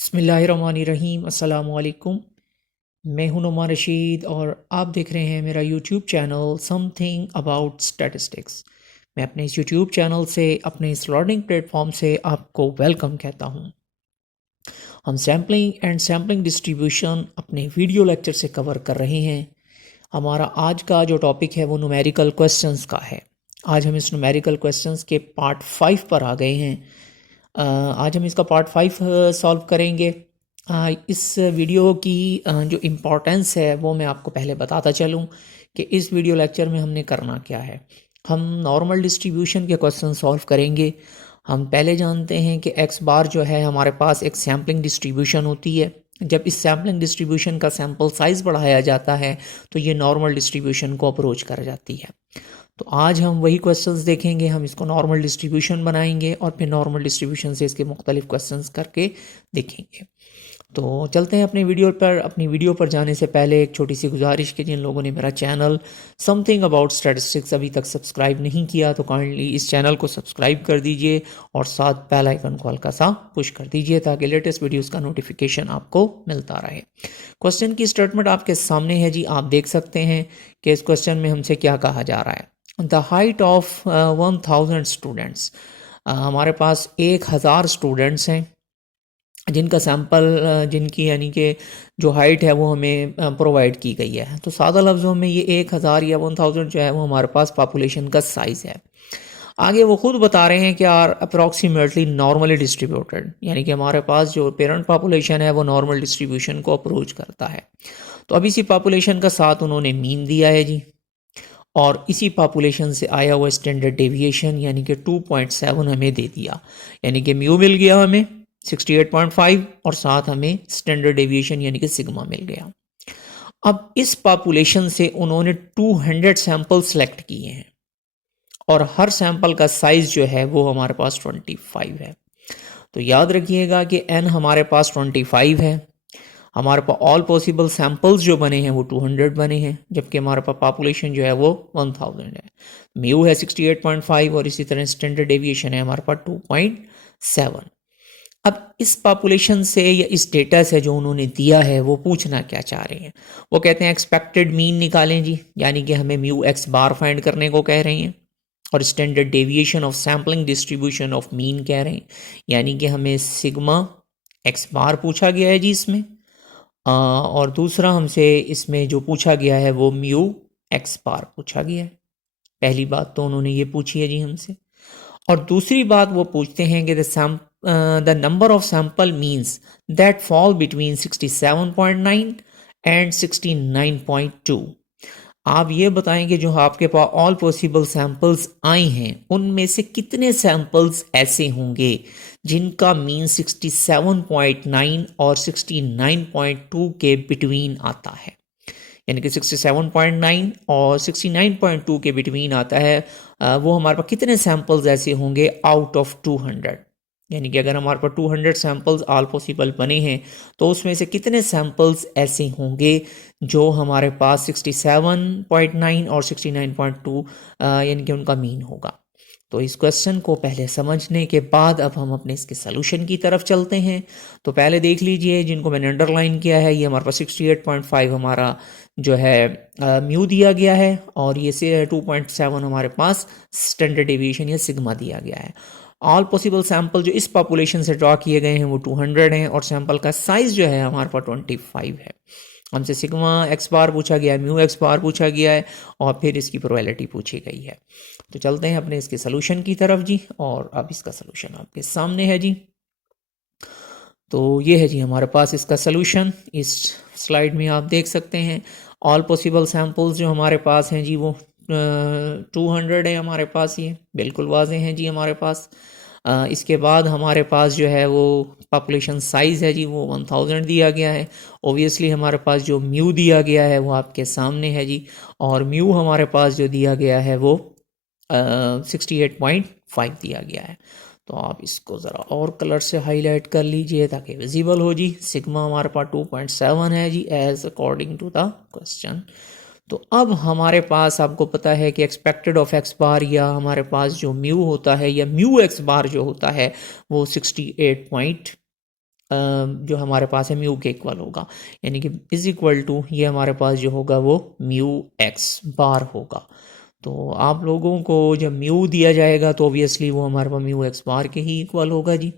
बिस्मिल्लाहिर्रहमानिर्रहीम अस्सलामु अलैकुम। मैं हूं नुमान रशीद और आप देख रहे हैं मेरा YouTube channel something about statistics. मैं अपने इस यूट्यूब चैनल से अपने इस लर्निंग प्लेटफॉर्म से आपको वेलकम कहता हूं। हम सैम्पलिंग एंड सैम्पलिंग डिस्ट्रीब्यूशन अपने वीडियो लेक्चर से कवर कर रहे हैं। हमारा आज का जो टॉपिक है वो न्यूमेरिकल क्वेश्चंस का है। आज हम इस न्यूमेरिकल क्वेश्चंस के पार्ट 5 पर आ गए हैं। आज हम इसका पार्ट 5 सॉल्व करेंगे। इस वीडियो की जो इम्पोर्टेंस है वो मैं आपको पहले बताता चलूँ कि इस वीडियो लेक्चर में हमने करना क्या है। हम नॉर्मल डिस्ट्रीब्यूशन के क्वेश्चन सॉल्व करेंगे। हम पहले जानते हैं कि एक्स बार जो है हमारे पास एक सैम्पलिंग डिस्ट्रीब्यूशन होती है। जब इस सैम्पलिंग डिस्ट्रीब्यूशन का सैम्पल साइज़ बढ़ाया जाता है तो ये नॉर्मल डिस्ट्रीब्यूशन को अप्रोच कर जाती है। तो आज हम वही क्वेश्चंस देखेंगे। हम इसको नॉर्मल डिस्ट्रीब्यूशन बनाएंगे और फिर नॉर्मल डिस्ट्रीब्यूशन से इसके मुख्तलिफ क्वेश्चंस करके देखेंगे। तो चलते हैं अपनी वीडियो पर। अपनी वीडियो पर जाने से पहले एक छोटी सी गुजारिश कि जिन लोगों ने मेरा चैनल समथिंग अबाउट स्टैटिस्टिक्स अभी तक सब्सक्राइब नहीं किया तो काइंडली इस चैनल को सब्सक्राइब कर दीजिए और साथ बेल आइकन को हल्का सा पुश कर दीजिए ताकि लेटेस्ट वीडियोस का नोटिफिकेशन आपको मिलता रहे। क्वेश्चन की स्टेटमेंट आपके सामने है जी, आप देख सकते हैं कि इस क्वेश्चन में हमसे क्या कहा जा रहा है। द हाइट ऑफ 1000 स्टूडेंट्स, हमारे पास 1000 स्टूडेंट्स हैं जिनका सैंपल जिनकी यानी कि जो हाइट है वो हमें प्रोवाइड की गई है। तो सादा लफ्ज़ों में ये 1000 या 1000 जो है वो हमारे पास पॉपुलेशन का साइज़ है। आगे वो खुद बता रहे हैं कि आर अप्रॉक्सीमेटली नॉर्मली डिस्ट्रीब्यूटेड, यानी कि हमारे पास जो पेरेंट पॉपुलेशन है वो नॉर्मल डिस्ट्रीब्यूशन को अप्रोच करता है। तो अब इसी पॉपुलेशन का साथ उन्होंने मीन दिया है जी, और इसी पॉपुलेशन से आया हुआ स्टैंडर्ड डेविएशन यानी कि 2.7 हमें दे दिया, यानी कि म्यू मिल गया हमें 68.5 और साथ हमें स्टैंडर्ड डेविएशन यानी कि सिग्मा मिल गया। अब इस पॉपुलेशन से उन्होंने 200 सैंपल सेलेक्ट किए हैं और हर सैंपल का साइज जो है वो हमारे पास 25 है। तो याद रखिएगा कि n हमारे पास 25 है। हमारे पास ऑल पॉसिबल सैंपल्स जो बने हैं वो 200 बने हैं, जबकि हमारे पास पॉपुलेशन जो है वो 1000 है। म्यू है 68.5 और इसी तरह स्टैंडर्ड डेविएशन है हमारे पास 2.7। अब इस पॉपुलेशन से या इस डेटा से जो उन्होंने दिया है वो पूछना क्या चाह रहे हैं। वो कहते हैं एक्सपेक्टेड मीन निकालें जी, यानी कि हमें म्यू एक्स बार फाइंड करने को कह रहे हैं, और standard deviation of sampling distribution of mean कह रहे हैं, यानी कि हमें सिग्मा एक्स बार पूछा गया है जी इसमें। और दूसरा हमसे इसमें जो पूछा गया है वो म्यू एक्स बार पूछा गया है। पहली बात तो उन्होंने ये पूछी है जी हमसे, और दूसरी बात वो पूछते हैं कि the number of sample means that fall between 67.9 and 69.2। आप ये बताएं कि जो आपके पास ऑल पॉसिबल सैंपल्स आए हैं उनमें से कितने सैंपल्स ऐसे होंगे जिनका मीन 67.9 और 69.2 के बिटवीन आता है, यानी कि 67.9 और 69.2 के बिटवीन आता है। वो हमारे पास कितने सैंपल्स ऐसे होंगे आउट ऑफ 200, यानी कि अगर हमारे पास 200 सैंपल्स ऑल पॉसिबल बने हैं तो उसमें से कितने सैंपल्स ऐसे होंगे जो हमारे पास 67.9 और 69.2 यानी कि उनका मीन होगा। तो इस क्वेश्चन को पहले समझने के बाद अब हम अपने इसके सलूशन की तरफ चलते हैं। तो पहले देख लीजिए जिनको मैंने अंडरलाइन किया है, ये हमारे पास 68.5 हमारा जो है म्यू दिया गया है, और ये से 2.7 हमारे पास स्टैंडर्ड डेविएशन या सिग्मा दिया गया है। ऑल पॉसिबल सैंपल जो इस पॉपुलेशन से ड्रॉ किए गए हैं वो 200 हैं, और सैंपल का साइज जो है हमारे पास 25 है। हमसे सिग्मा एक्स बार पूछा गया है, म्यू एक्स बार पूछा गया है, और फिर इसकी प्रोबेबिलिटी पूछी गई है। तो चलते हैं अपने इसके सलूशन की तरफ जी, और अब इसका सलूशन आपके सामने है जी। तो ये है जी हमारे पास इसका सलूशन, इस स्लाइड में आप देख सकते हैं। ऑल पॉसिबल सैंपल्स जो हमारे पास हैं जी वो 200 है हमारे पास, ये बिल्कुल वाजे हैं जी हमारे पास। इसके बाद हमारे पास जो है वो पॉपुलेशन साइज़ है जी वो 1000 दिया गया है। ओबियसली हमारे पास जो म्यू दिया गया है वो आपके सामने है जी, और म्यू हमारे पास जो दिया गया है वो 68.5 दिया गया है। तो आप इसको ज़रा और कलर से हाईलाइट कर लीजिए ताकि विजिबल हो जी। सिग्मा हमारे पास 2.7 है जी as according to the question. तो अब हमारे पास आपको पता है कि एक्सपेक्टेड ऑफ एक्स बार या हमारे पास जो म्यू होता है या म्यू एक्स बार जो होता है वो 68.5 जो हमारे पास है म्यू के इक्वल होगा, यानी कि इज इक्वल टू ये हमारे पास जो होगा वो म्यू एक्स बार होगा। तो आप लोगों को जब म्यू दिया जाएगा तो ऑब्वियसली वो हमारे पास म्यू एक्स बार के ही इक्वल होगा जी।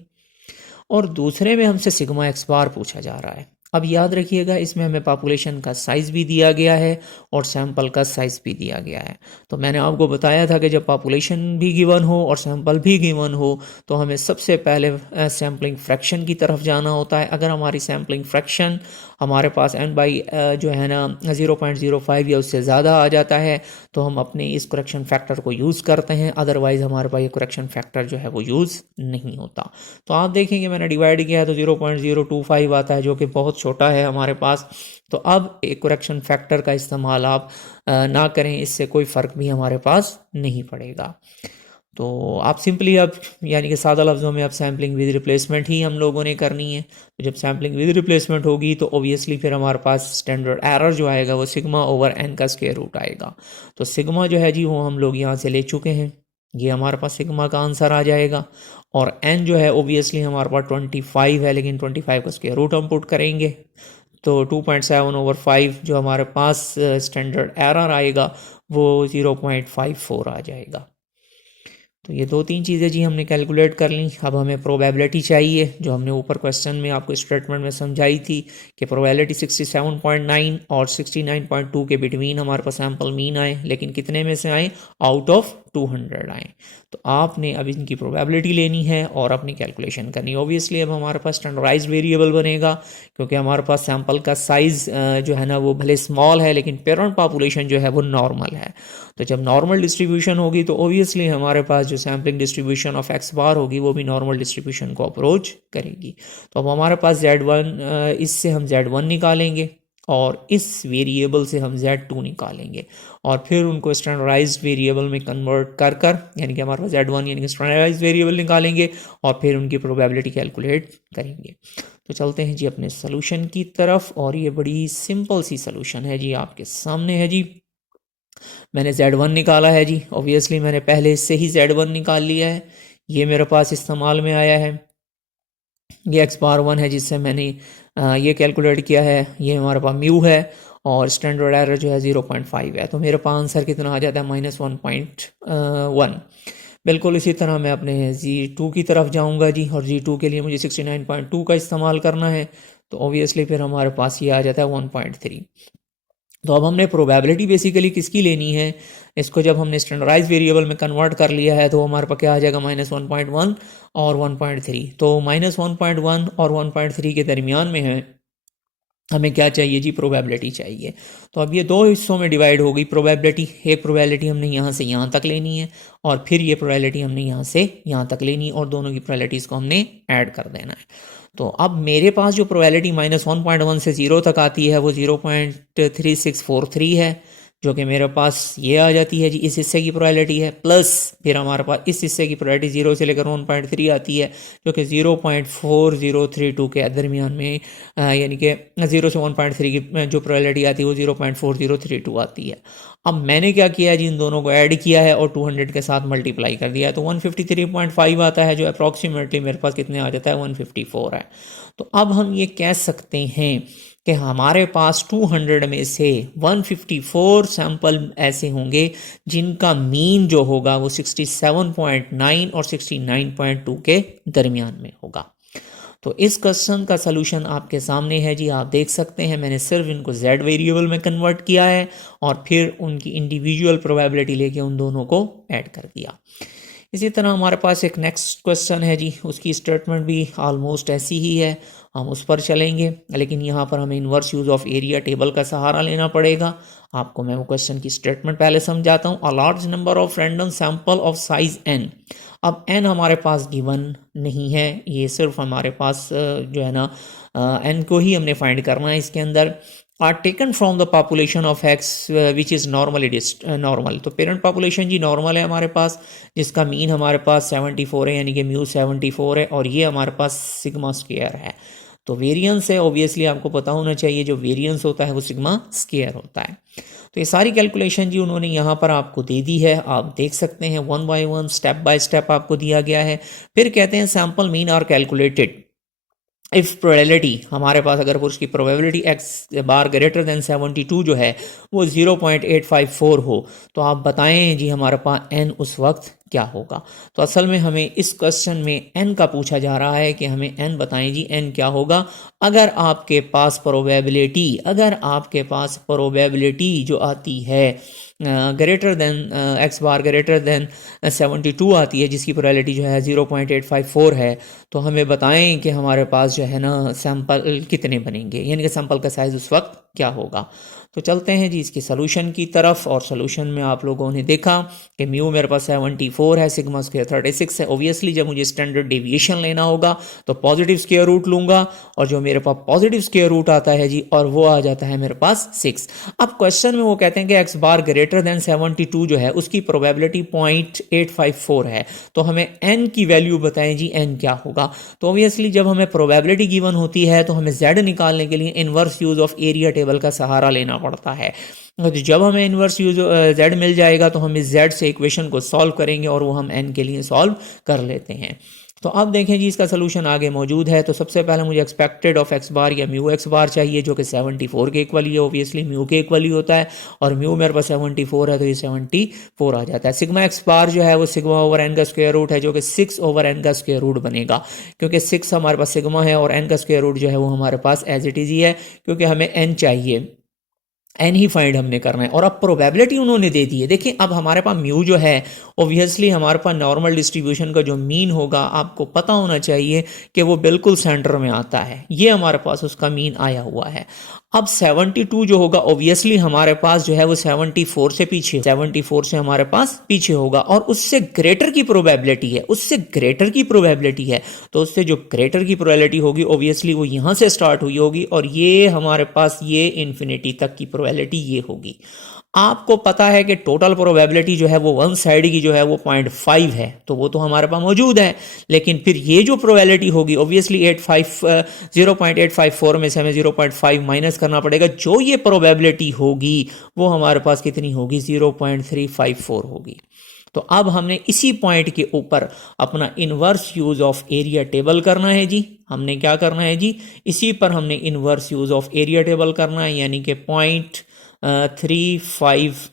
और दूसरे में हमसे सिग्मा एक्स बार पूछा जा रहा है। अब याद रखिएगा इसमें हमें पॉपुलेशन का साइज़ भी दिया गया है और सैंपल का साइज़ भी दिया गया है। तो मैंने आपको बताया था कि जब पॉपुलेशन भी गिवन हो और सैंपल भी गिवन हो तो हमें सबसे पहले सैम्पलिंग फ्रैक्शन की तरफ जाना होता है। अगर हमारी सैम्पलिंग फ्रैक्शन हमारे पास n बाई जो है ना 0.05 या उससे ज़्यादा आ जाता है तो हम अपने इस करेक्शन फैक्टर को यूज़ करते हैं, अदरवाइज़ हमारे पास ये करेक्शन फैक्टर जो है वो यूज़ नहीं होता। तो आप देखेंगे मैंने डिवाइड किया है तो 0.025 आता है जो कि बहुत छोटा है हमारे पास। तो अब एक करेक्शन फैक्टर का इस्तेमाल आप ना करें, इससे कोई फ़र्क भी हमारे पास नहीं पड़ेगा। तो आप सिंपली अब यानी कि सादा लफ्ज़ों में अब सैम्पलिंग विद रिप्लेसमेंट ही हम लोगों ने करनी है। तो जब सैम्पलिंग विद रिप्लेसमेंट होगी तो ऑब्वियसली फिर हमारे पास स्टैंडर्ड एरर जो आएगा वो सिग्मा ओवर एन का स्क्वायर रूट आएगा। तो सिग्मा जो है जी वो हम लोग यहाँ से ले चुके हैं, ये हमारे पास सिग्मा का आंसर आ जाएगा। और एन जो है ओब्वियसली हमारे पास 25 है, लेकिन 25 का स्क्वायर रूट हम पुट करेंगे तो 2.7 ओवर 5 जो हमारे पास स्टैंडर्ड एरर आएगा वो 0.54 आ जाएगा। तो ये दो तीन चीज़ें जी हमने कैलकुलेट कर ली। अब हमें प्रोबेबिलिटी चाहिए, जो हमने ऊपर क्वेश्चन में आपको स्टेटमेंट में समझाई थी कि प्रोबेबिलिटी 67.9 और 69.2 के बिटवीन हमारे पास सैम्पल मीन आए, लेकिन कितने में से आए, आउट ऑफ 200 आए। तो आपने अब इनकी प्रोबेबिलिटी लेनी है और अपनी कैलकुलेशन करनी है। ऑब्वियसली अब हमारे पास स्टैंडर्डाइज्ड वेरिएबल बनेगा क्योंकि हमारे पास सैम्पल का साइज़ जो है ना वो भले स्मॉल है लेकिन पेरेंट पॉपुलेशन जो है वो नॉर्मल है। तो जब नॉर्मल डिस्ट्रीब्यूशन होगी तो ऑब्वियसली हमारे पास जो सैम्पलिंग डिस्ट्रीब्यूशन ऑफ एक्स बार होगी वो भी नॉर्मल डिस्ट्रीब्यूशन को अप्रोच करेगी। तो अब हमारे पास Z1, इससे हम Z1 निकालेंगे और इस वेरिएबल से हम Z2 निकालेंगे और फिर उनको स्टैंडर्डाइज्ड वेरिएबल में कन्वर्ट कर कर यानी कि हमारे पास Z1 यानी कि स्टैंडर्डाइज्ड वेरिएबल निकालेंगे और फिर उनकी प्रोबेबिलिटी कैलकुलेट करेंगे। तो चलते हैं जी अपने सोल्यूशन की तरफ, और ये बड़ी सिंपल सी सोल्यूशन है जी, आपके सामने है जी। मैंने Z1 निकाला है जी, ऑब्वियसली मैंने पहले इससे ही Z1 निकाल लिया है, ये मेरे पास इस्तेमाल में आया है। ये एक्स बार 1 है जिससे मैंने ये कैलकुलेट किया है, ये हमारे पास म्यू है और स्टैंडर्ड एरर जो है 0.5 है। तो मेरे पास आंसर कितना आ जाता है, -1.1। बिल्कुल इसी तरह मैं अपने Z2 की तरफ जाऊंगा जी, और Z2 के लिए मुझे 69.2 का इस्तेमाल करना है। तो ऑब्वियसली फिर हमारे पास ये आ जाता है 1.3। तो अब हमने प्रोबेबिलिटी बेसिकली किसकी लेनी है, इसको जब हमने स्टैंडर्डाइज वेरिएबल में कन्वर्ट कर लिया है तो हमारे पास क्या आ जाएगा, -1.1 और 1.3। तो -1.1 और 1.3 के दरमियान में है, हमें क्या चाहिए जी, प्रोबेबिलिटी चाहिए। तो अब ये दो हिस्सों में डिवाइड हो गई प्रोबेबिलिटी। एक प्रोबेबिलिटी हमने यहाँ से यहाँ तक लेनी है और फिर ये प्रोबेबिलिटी हमने यहाँ से यहाँ तक लेनी है और दोनों की प्रोबेबिलिटीज़ को हमने ऐड कर देना है। तो अब मेरे पास जो प्रोबेबिलिटी -1.1 से 0 तक आती है वो 0.3643 है, जो कि मेरे पास ये आ जाती है जी, इस हिस्से की प्रोबेबिलिटी है। प्लस फिर हमारे पास इस हिस्से की प्रोबेबिलिटी 0 से लेकर 1.3 आती है, जो कि 0.4032 के दरमियान में यानी कि 0 से 1.3 की जो प्रोबेबिलिटी आती है वो 0.4032 आती है। अब मैंने क्या किया जी, इन दोनों को ऐड किया है और 200 के साथ मल्टीप्लाई कर दिया है, तो 153.5 आता है, जो अप्रॉक्सीमेटली मेरे पास कितने आ जाता है, 154 है। तो अब हम ये कह सकते हैं कि हमारे पास 200 में से 154 सैंपल ऐसे होंगे जिनका मीन जो होगा वो 67.9 और 69.2 के दरमियान में होगा। तो इस क्वेश्चन का सलूशन आपके सामने है जी, आप देख सकते हैं मैंने सिर्फ इनको z वेरिएबल में कन्वर्ट किया है और फिर उनकी इंडिविजुअल प्रोबेबिलिटी लेके उन दोनों को ऐड कर दिया। इसी तरह हमारे पास एक नेक्स्ट क्वेश्चन है जी, उसकी स्टेटमेंट भी ऑलमोस्ट ऐसी ही है, हम उस पर चलेंगे, लेकिन यहाँ पर हमें inverse use of area table का सहारा लेना पड़ेगा। आपको मैं वो क्वेश्चन की स्टेटमेंट पहले समझाता हूँ। A large number of random sample of size n। अब n हमारे पास गिवन नहीं है, ये सिर्फ हमारे पास जो है ना n को ही हमने फाइंड करना है इसके अंदर। Are taken from the population of X which is normally normal. तो पेरेंट पॉपुलेशन जी नॉर्मल है हमारे पास, जिसका मीन हमारे पास 74 है, यानी कि म्यू 74 है, और ये हमारे पास सिग्मा स्क्वायर है। तो वेरिएंस है, ऑब्वियसली आपको पता होना चाहिए जो वेरिएंस होता है वो सिग्मा स्क्वायर होता है। तो ये सारी कैलकुलेशन जी उन्होंने यहाँ पर आपको दे दी है, आप देख सकते हैं 1 बाय 1 स्टेप बाय स्टेप आपको दिया गया है। फिर कहते हैं sample mean are calculated if probability हमारे पास अगर उसकी probability X bar greater than 72 जो है वो 0.854 हो, तो आप बताएं जी हमारे पास एन उस वक्त क्या होगा। तो असल में हमें इस क्वेश्चन में एन का पूछा जा रहा है कि हमें एन बताएं जी एन क्या होगा। अगर आपके पास प्रोबेबिलिटी जो आती है greater than x bar greater than 72 आती है, जिसकी प्रोबेबिलिटी जो है 0.854 है, तो हमें बताएं कि हमारे पास जो है ना सैंपल कितने बनेंगे, यानी कि सैंपल का साइज़ उस वक्त क्या होगा। तो चलते हैं जी इसके सोल्यूशन की तरफ। और सोल्यूशन में आप लोगों ने देखा कि म्यू मेरे पास 74 है, सिग्मा स्क्वायर 36 है। ओबियसली जब मुझे स्टैंडर्ड डेविएशन लेना होगा तो पॉजिटिव स्क्वायर रूट लूंगा, और जो मेरे पास पॉजिटिव स्क्वायर रूट आता है जी, और वो आ जाता है मेरे पास 6। अब क्वेश्चन में वो कहते हैं कि एक्स बार ग्रेटर देन 72 जो है उसकी प्रोबेबिलिटी 0.854 है, तो हमें एन की वैल्यू बताएं जी एन क्या होगा। तो ऑब्वियसली जब हमें प्रोबेबिलिटी गिवन होती है तो हमें जेड निकालने के लिए inverse use of area table का सहारा लेना पड़ता है। तो जब हमें इनवर्स यूज जेड मिल जाएगा तो हम इस जेड से इक्वेशन को सॉल्व करेंगे, और वो हम एन के लिए सॉल्व कर लेते हैं। तो अब देखें जी इसका सोल्यूशन आगे मौजूद है। तो सबसे पहले मुझे एक्सपेक्टेड ऑफ एक्स बार या म्यू एक्स बार चाहिए, जो कि 74 के इक्वल ही है, ऑब्वियसली म्यू के इक्वल ही होता है, और म्यू मेरे पास 74 है तो ये 74 आ जाता है। सिग्मा एक्स बार जो है वो सिग्मा ओवर एन का स्क्वायर रूट है, जो कि 6 ओवर एन का स्क्वायर रूट बनेगा, क्योंकि 6 हमारे पास सिग्मा है और एन का स्क्वायर रूट जो है वो हमारे पास एज इट इज ही है, क्योंकि हमें एन चाहिए, एन ही फाइंड हमने करना है। और अब प्रोबेबिलिटी उन्होंने दे दी है। देखिए अब हमारे पास म्यू जो है ऑब्वियसली हमारे पास नॉर्मल डिस्ट्रीब्यूशन का जो मीन होगा आपको पता होना चाहिए कि वो बिल्कुल सेंटर में आता है, ये हमारे पास उसका मीन आया हुआ है। अब 72 जो होगा ऑब्वियसली हमारे पास जो है वो 74 से हमारे पास पीछे होगा, और उससे ग्रेटर की प्रोबेबिलिटी है, तो उससे जो ग्रेटर की प्रोबेबिलिटी होगी ऑब्वियसली वो यहां से स्टार्ट हुई होगी, और ये हमारे पास ये इन्फिनिटी तक की प्रोबेबिलिटी ये होगी। आपको पता है कि टोटल प्रोबेबिलिटी जो है वो वन साइड की जो है वो 0.5 है, तो वो तो हमारे पास मौजूद है, लेकिन फिर ये जो प्रोबेबिलिटी होगी ऑब्वियसली 0.854 में से हमें 0.5 माइनस करना पड़ेगा। जो ये प्रोबेबिलिटी होगी वो हमारे पास कितनी होगी, 0.354 होगी। तो अब हमने इसी पॉइंट के ऊपर अपना inverse use of area table करना है जी। हमने क्या करना है जी, इसी पर हमने inverse use of area table करना है, यानी कि 0.35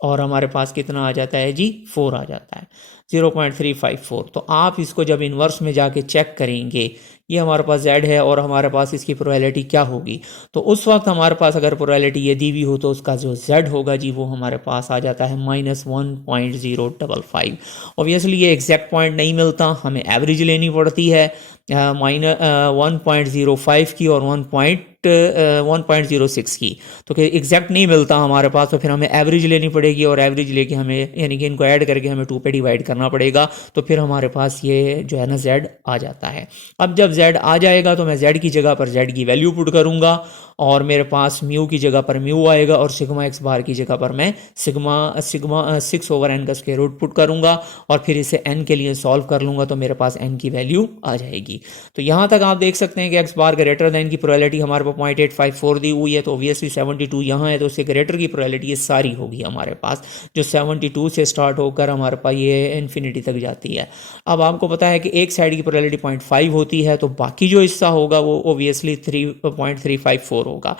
और हमारे पास कितना आ जाता है जी, 4 आ जाता है, 0.354। तो आप इसको जब इन्वर्स में जाके चेक करेंगे, ये हमारे पास z है और हमारे पास इसकी प्रोबेबिलिटी क्या होगी, तो उस वक्त हमारे पास अगर प्रोबेबिलिटी ये दी हुई हो तो उसका जो z होगा जी वो हमारे पास आ जाता है -1.055। ऑब्वियसली ये एग्जैक्ट पॉइंट नहीं मिलता, हमें एवरेज लेनी पड़ती है -1.05 की और 1.06 की, तो कि एग्जैक्ट नहीं मिलता हमारे पास, तो फिर हमें एवरेज लेनी पड़ेगी, और एवरेज लेके हमें यानी कि इनको ऐड करके हमें 2 पे डिवाइड करना पड़ेगा, तो फिर हमारे पास ये जो है ना z आ जाता है। अब जब z आ जाएगा तो मैं z की जगह पर z की वैल्यू पुट करूंगा, और मेरे पास म्यू की जगह पर म्यू आएगा, और सिग्मा एक्स बार की जगह पर मैं सिग्मा 6 ओवर एन का स्क्वायर रूट पुट करूंगा, और फिर इसे n के लिए सॉल्व कर लूंगा, तो मेरे पास n की वैल्यू आ जाएगी। तो यहां तक आप देख सकते हैं कि एक्स बार ग्रेटर देन की प्रोबेबिलिटी हमारे पास 0.854 दी हुई है, तो ऑब्वियसली 72 यहाँ है, तो उससे ग्रेटर की प्रोबेबिलिटी ये सारी होगी हमारे पास, जो 72 से स्टार्ट होकर हमारे पास ये इन्फिनिटी तक जाती है। अब आपको पता है कि एक साइड की प्रोबेबिलिटी 0.5 होती है, तो बाकी जो हिस्सा होगा वो ऑब्वियसली 3.354 होगा।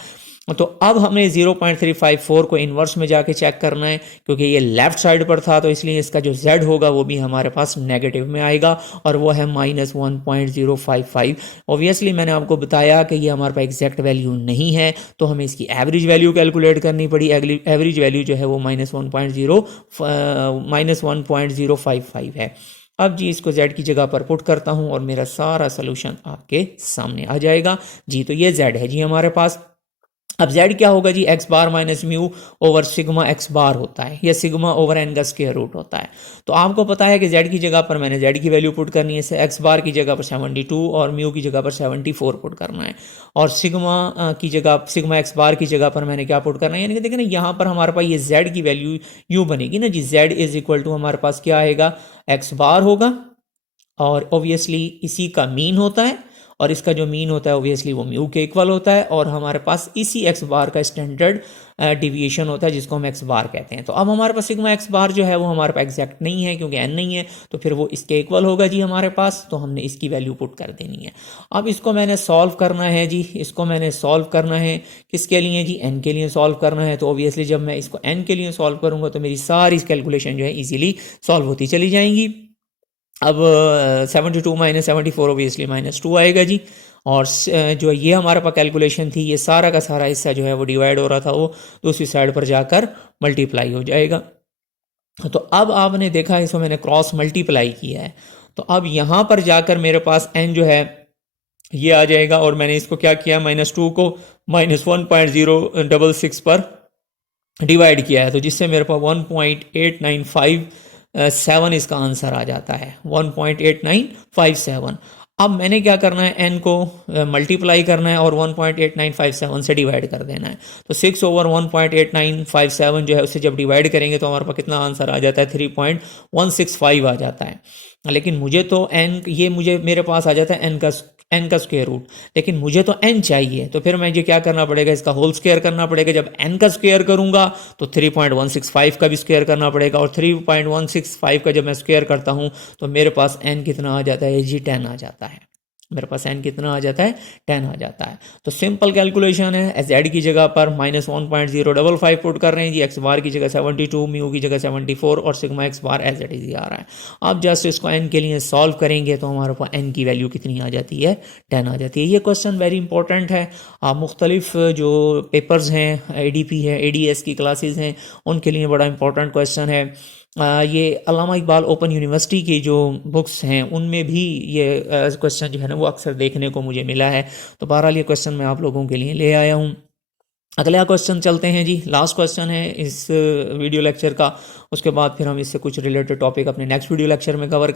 तो अब हमें 0.354 को इन्वर्स में जाके चेक करना है, क्योंकि ये लेफ्ट साइड पर था, तो इसलिए इसका जो z होगा वो भी हमारे पास नेगेटिव में आएगा, और वो है -1.055। ऑब्वियसली मैंने आपको बताया कि ये हमारे पास एग्जैक्ट वैल्यू नहीं है, तो हमें इसकी एवरेज वैल्यू कैलकुलेट करनी पड़ी। एवरेज वैल्यू जो है वो -1.055 है। अब जी इसको z की जगह पर पुट करता हूं और मेरा सारा सोल्यूशन आपके सामने आ जाएगा जी। तो ये z है जी हमारे पास। अब z क्या होगा जी, x bar minus mu over sigma x bar होता है, या सिग्मा ओवर एन का स्क्वायर रूट होता है। तो आपको पता है कि z की जगह पर मैंने z की वैल्यू पुट करनी है, एक्स बार की जगह पर 72 और म्यू की जगह पर 74 पुट करना है, और सिग्मा की जगह सिग्मा एक्स बार की जगह पर मैंने क्या पुट करना है, यानी कि देखिए ना यहाँ पर हमारे पास ये z की वैल्यू यूँ बनेगी ना जी, z इज इक्वल टू हमारे पास क्या आएगा, एक्स बार होगा, और ऑब्वियसली इसी का मीन होता है, और इसका जो मीन होता है ऑब्वियसली वो म्यू के इक्वल होता है, और हमारे पास इसी एक्स बार का स्टैंडर्ड डिविएशन होता है जिसको हम एक्स बार कहते हैं। तो अब हमारे पास सिग्मा एक्स बार जो है वो हमारे पास एग्जैक्ट नहीं है क्योंकि एन नहीं है, तो फिर वो इसके इक्वल होगा जी हमारे पास, तो हमने इसकी वैल्यू पुट कर देनी है। अब इसको मैंने सॉल्व करना है जी, इसको मैंने सॉल्व करना है किसके लिए जी, एन के लिए सॉल्व करना है। तो ऑब्वियसली जब मैं इसको एन के लिए सॉल्व करूंगा तो मेरी सारी कैलकुलेशन जो है इजीली सॉल्व होती चली जाएंगी। अब 72 माइनस 74 ऑब्वियसली -2 आएगा जी, और जो ये हमारे पास कैलकुलेशन थी ये सारा का सारा हिस्सा जो है वो डिवाइड हो रहा था वो दूसरी साइड पर जाकर मल्टीप्लाई हो जाएगा। तो अब आपने देखा इसको मैंने क्रॉस मल्टीप्लाई किया है, तो अब यहाँ पर जाकर मेरे पास n जो है ये आ जाएगा, और मैंने इसको क्या किया, -2 को -1.066 पर डिवाइड किया है, तो जिससे मेरे पास 1.8957 इसका आंसर आ जाता है, 1.8957। अब मैंने क्या करना है, n को मल्टीप्लाई करना है और 1.8957 से डिवाइड कर देना है। तो 6/1.8957 जो है उसे जब डिवाइड करेंगे तो हमारे पास कितना आंसर आ जाता है, 3.165 आ जाता है। लेकिन मुझे तो n ये मुझे मेरे पास आ जाता है n का स्क्वायर रूट, लेकिन मुझे तो n चाहिए, तो फिर मुझे क्या करना पड़ेगा, इसका होल स्क्वायर करना पड़ेगा। जब n का स्क्वायर करूंगा तो 3.165 का भी स्क्वायर करना पड़ेगा, और 3.165 का जब मैं स्क्वायर करता हूं तो मेरे पास n कितना आ जाता है जी, 10 आ जाता है। मेरे पास n कितना आ जाता है, 10 आ जाता है। तो सिंपल कैलकुलेशन है, z की जगह पर -1.055 पुट कर रहे हैं जी, एक्स बार की जगह 72, म्यू की जगह 74 और sigma x bar as it is आ रहा है। आप जस्ट इसको n के लिए सॉल्व करेंगे तो हमारे पास n की वैल्यू कितनी आ जाती है, 10 आ जाती है। ये क्वेश्चन वेरी इंपॉर्टेंट है। आप मुख्तलिफ जो पेपर्स हैं, ADP है, ADS की क्लासेज हैं, उनके लिए बड़ा इंपॉर्टेंट क्वेश्चन है। ये अल्लामा इकबाल ओपन यूनिवर्सिटी की जो बुक्स हैं उनमें भी ये क्वेश्चन जो है ना वो अक्सर देखने को मुझे मिला है। तो बहरहाल ये क्वेश्चन मैं आप लोगों के लिए ले आया हूँ। अगला क्वेश्चन चलते हैं जी, लास्ट क्वेश्चन है इस वीडियो लेक्चर का। उसके बाद फिर हम इससे कुछ रिलेटेड टॉपिक अपने नेक्स्ट वीडियो लेक्चर में कवर